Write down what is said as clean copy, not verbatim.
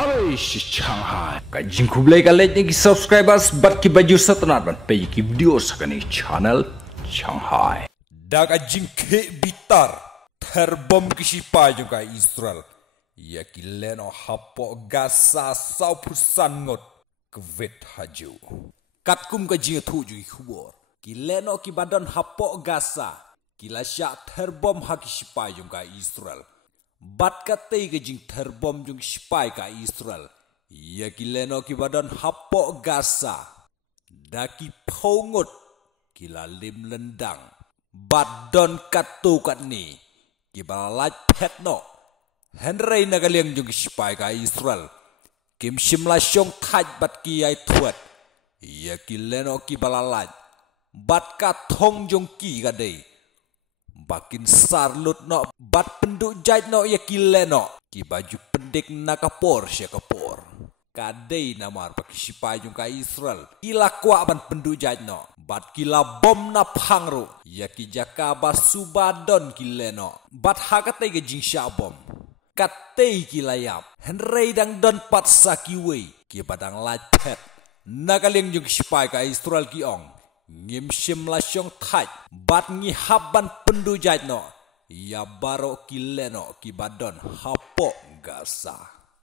Shanghai. Kajing kublai kalet ni subscribers bat ki baju setenat ban pe ki video sakani channel Shanghai. Da kajing ke bitar terbom kisipa juga Israel. Ya ki leno hapo Gaza sau pusan ngot kvet haju. Katkum kajing tu ju khubor. Ki leno ki badan hapo Gaza. Kila syak terbom hakisipa juga Israel. Bat katai kajing terbom jung sipai ka Israel. Ya kileno ki badan hapok Gaza. Daki pongot kila lim lendang. Bat don katu kat ni. Ki balalaj petno. Henry nagaliang jung sipai ka Israel. Kim simla syong taj bat ki ay tuat. Ya kileno ki balalaj. Bat katong jung ki kadai. Bakin sarlut no bat penduk jait no ya kileno ki baju pendek nakapor sya kapor kadai namar baki sipai jung ka Israel ila kwa ban penduk jait no bat kila bom na phangru ya ki jakaba subadon kileno bat hakatai ke jing sya bom katai kilayap henrei dang don pat sakiwe ki badang lajpet nakaleng jung sipai ka Israel ki ong ngim sim la syong taj bat ngi haban pendu jait no ya baro kileno ki badon hapok Gaza.